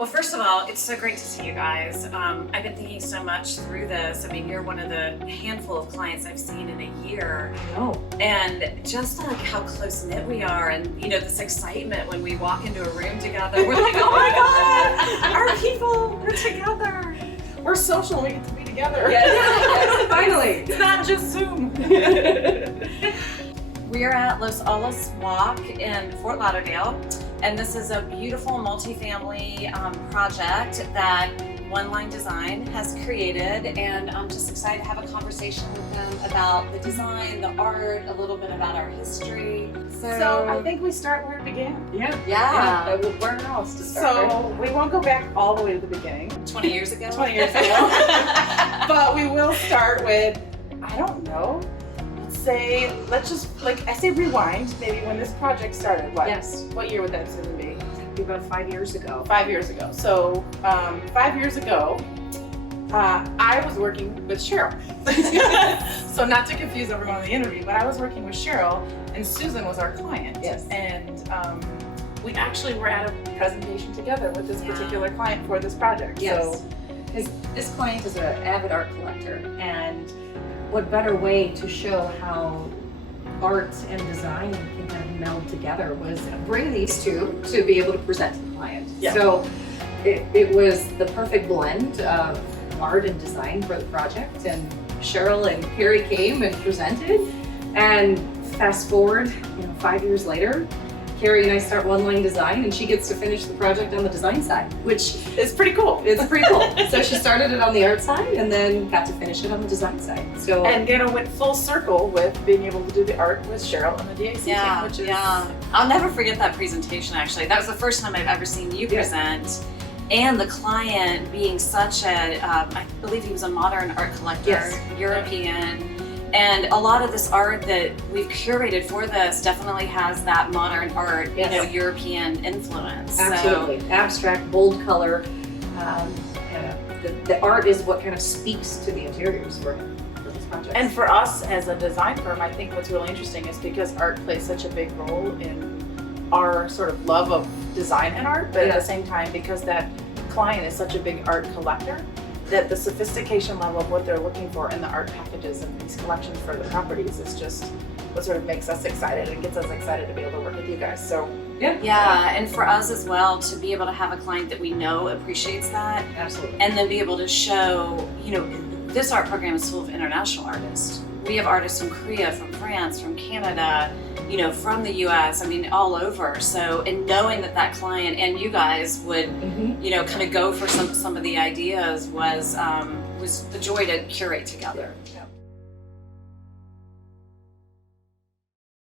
Well, first of all, it's so great to see you guys. I've been thinking so much through this. I mean, you're one of the handful of clients I've seen in a year. Oh, And just like how close knit we are, and this excitement when we walk into a room together, we're like, oh my God, our people, we're together. We're social, we get to be together. Yes, finally. It's not just Zoom. We're at Olas Walk in Fort Lauderdale, and this is a beautiful multifamily project that One Line Design has created, and I'm just excited to have a conversation with them about the design, the art, a little bit about our history. So I think we start where it began. Yeah. Where else to start? So we won't go back all the way to the beginning, 20 years ago. 20 years ago, but we will start with, I don't know, let's just, like, I say rewind, maybe when this project started. Yes. What year would that Susan be? About 5 years ago. 5 years ago. So 5 years ago, I was working with Cheryl. So not to confuse everyone in the interview, but I was working with Cheryl and Susan was our client. Yes. And we actually were at a presentation together with this particular client for this project. Yes. So Because this client is an avid art collector, and what better way to show how art and design can kind of meld together was bring these two to be able to present to the client. Yeah. So it was the perfect blend of art and design for the project, and Cheryl and Carrie came and presented, and fast forward 5 years later, Carrie and I start One Line Design, and she gets to finish the project on the design side, which it's pretty cool. it's pretty cool. So she started it on the art side and then got to finish it on the design side. So And went full circle with being able to do the art with Cheryl and the DAC team, which is I'll never forget that presentation, actually. That was the first time I've ever seen you present. And the client being such a, I believe he was a modern art collector, Yes. European. And a lot of this art that we've curated for this definitely has that modern art, Yes. European influence. absolutely abstract, bold color. The art is what kind of speaks to the interiors for this project. And for us as a design firm, I think what's really interesting is because art plays such a big role in our sort of love of design and art, but at the same time, because that client is such a big art collector, that the sophistication level of what they're looking for in the art packages and these collections for the properties is just what sort of makes us excited and gets us excited to be able to work with you guys. So yeah, and for us as well, to be able to have a client that we know appreciates that, absolutely. and then be able to show, this art program is full of international artists. We have artists from Korea, from France, from Canada, from the US, I mean, all over. So, and knowing that client and you guys would, kind of go for some of the ideas was a joy to curate together. yeah.